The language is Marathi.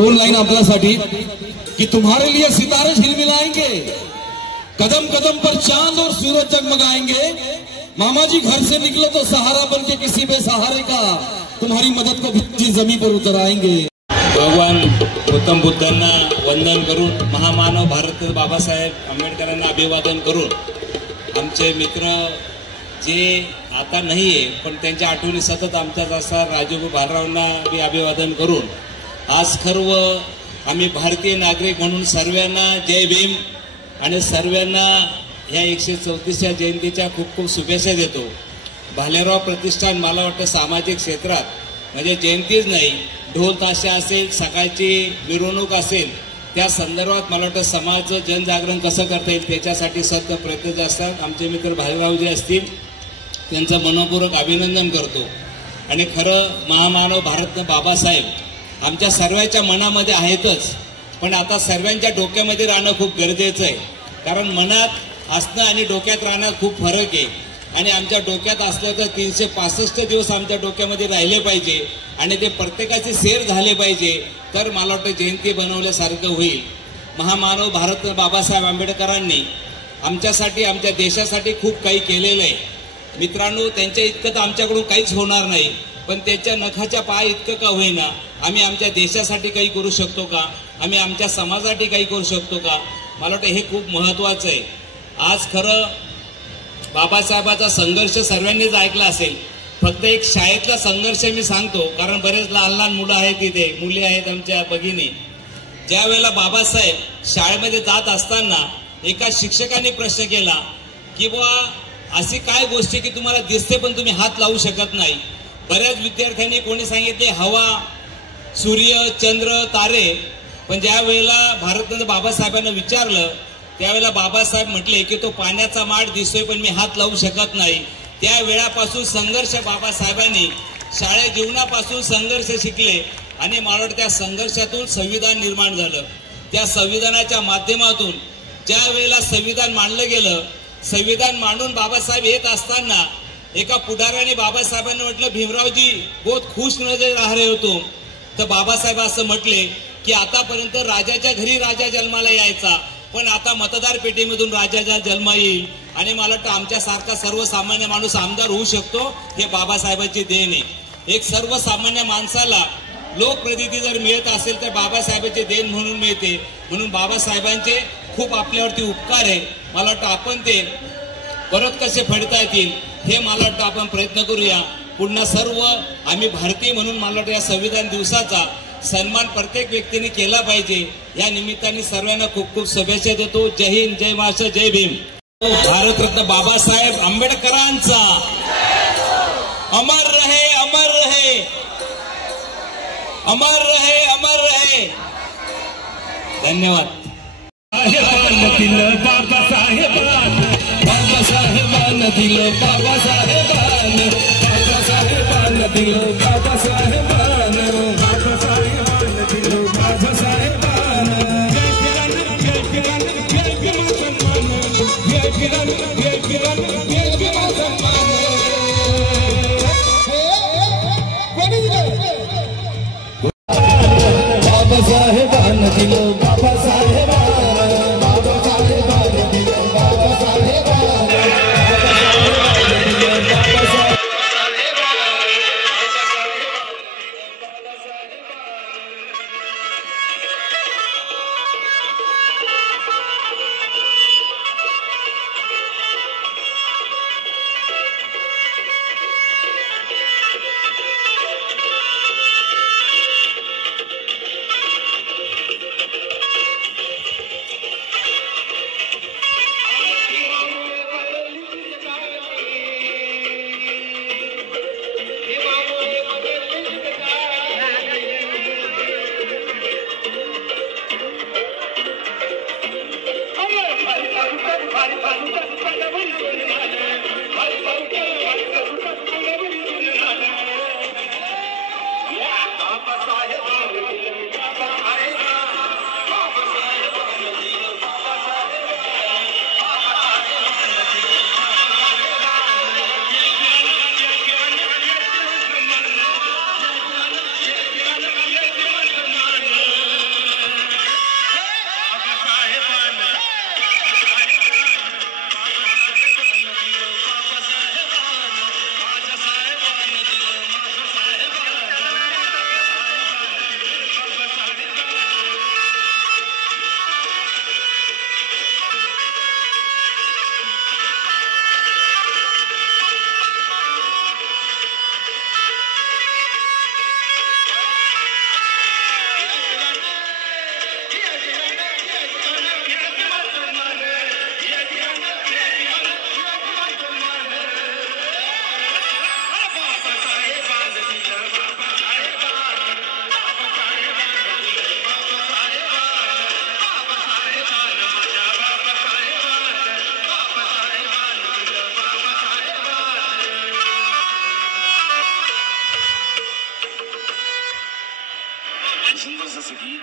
दोन लाइन आपल्यासाठी कि तुम्हारे लिए सितारे झिलमिलाएंगे, कदम कदम पर चांद और सूरज जगमगाएंगे। मामा जी घर से निकले तो सहारा बन के किसी बेसहारे का तुम्हारी मदद को भित्ती जमीन पर उतर आएंगे। भगवान गौतम बुद्धांना वंदन करून, महामानव भारत बाबासाहेब आंबेडकरांना अभिवादन करून, आमचे मित्र जे आता नाहीये पण त्यांच्या आठवणी सतत आमच्यात असतात, राजू बालरावांना मी अभिवादन करून आज सर्व आम्ही भारतीय नागरिक म्हणून सर्वांना जय भीम आणि सर्वांना ह्या 134व्या जयंतीच्या खूप खूप शुभेच्छा देतो। भालेराव प्रतिष्ठान मला वाटतं सामाजिक क्षेत्रात म्हणजे जयंतीच नाही, ढोल ताशे असेल, सकाळची मिरवणूक असेल, त्या संदर्भात मला वाटतं समाज जनजागरण कसं करता येईल त्याच्यासाठी सतत प्रयत्न असतात। आमचे मित्र भालेराव जे असतील त्यांचं मनपूर्वक अभिनंदन करतो। आणि खरं महामानव भारतरत्न बाबासाहेब आमच्या सर्वांच्या मनामध्ये आहेतच, पण आता सर्वांच्या डोक्यामध्ये राहणं खूप गरजेचं आहे, कारण मनात असणं आणि डोक्यात राहणं खूप फरक आहे। आणि आमच्या डोक्यात असलं तर 365 दिवस आमच्या डोक्यामध्ये राहिले पाहिजे आणि ते प्रत्येकाचे शेर झाले पाहिजे, तर मला वाटतं जयंती बनवल्यासारखं होईल। महामानव भारतरत्न बाबासाहेब आंबेडकरांनी आमच्यासाठी, आमच्या देशासाठी खूप काही केलेलं आहे मित्रांनो। त्यांच्या इतकं तर आमच्याकडून काहीच होणार नाही, पण त्यांच्या नखाच्या पाय इतकं का होईना आम्ही आमच्या देशासाठी काही करू शकतो का, आम्ही आमच्या समाजासाठी काही करू शकतो का, मला वाटतं हे खूप महत्त्वाचं आहे। आज खरं बाबासाहेबाचा संघर्ष सर्वांनीच ऐकला असेल, फक्त एक शाळेतला संघर्ष मी सांगतो, कारण बरेच लहान लहान मुलं आहेत तिथे, मुली आहेत आमच्या भगिनी। ज्या वेळेला बाबासाहेब शाळेमध्ये जात असताना एका शिक्षकाने प्रश्न केला की बुवा अशी काय गोष्टी की तुम्हाला दिसते पण तुम्ही हात लावू शकत नाही। बऱ्याच विद्यार्थ्यांनी कोणी सांगितले हवा, सूर्य, चंद्र, तारे, पण ज्या वेळेला भारतरत्न बाबासाहेबांना विचारलं त्यावेळेला बाबासाहेब म्हटले की तो पाण्याचा माठ दिसतोय पण मी हात लावू शकत नाही। त्या वेळापासून संघर्ष बाबासाहेबांनी शाळेत जीवनापासून संघर्ष शिकले आणि मला वाटतं त्या संघर्षातून संविधान निर्माण झालं। त्या संविधानाच्या माध्यमातून ज्या वेळेला संविधान मांडलं गेलं, संविधान मांडून बाबासाहेब येत असताना एका पुढाऱ्याने बाबासाहेबांनी म्हटलं भीमरावजी बहुत खुश नजर आ रहे हो तुम, तर बाबासाहेब असं म्हटले की आतापर्यंत राजाच्या घरी राजा जन्माला यायचा, पण आता मतदार पेटीमधून राजाचा जन्म येईल आणि मला वाटतं आमच्यासारखा सर्वसामान्य माणूस आमदार होऊ शकतो, हे बाबासाहेबांची देण आहे। एक सर्वसामान्य माणसाला लोकप्रतिनिधी जर मिळत असेल तर बाबासाहेबांची देण म्हणून मिळते, म्हणून बाबासाहेबांचे खूप आपल्यावरती उपकार आहे। मला वाटतं आपण ते परत कसे फेडता येतील हे मला वाटतं आपण प्रयत्न करूया। पुन्हा सर्व आम्ही भारतीय म्हणून मला वाटतं या संविधान दिवसाचा सन्मान प्रत्येक व्यक्तीने केला पाहिजे। या निमित्ताने सर्वांना खूप खूप शुभेच्छा देतो। जय हिंद, जय महाराष्ट्र, जय भीम। भारतरत्न बाबासाहेब आंबेडकरांचा अमर रहे, अमर रहे, अमर रहे, अमर रहे। धन्यवाद। बाबासाहेबान दिलं, बाबासाहेबान, बाबासाहेबान दिलं, बाबासाहेबान, बाबासाहेबान दिलं, बाबासाहेबान। जय किरण, जय किरण, जय किरण, जय किरण, जय किरण सन्मान। बाबासाहेबान दिलं, बाबासाहेबान, बाबासाहेबान दिलं, बाबासाहेबान। सुंदर असं गीत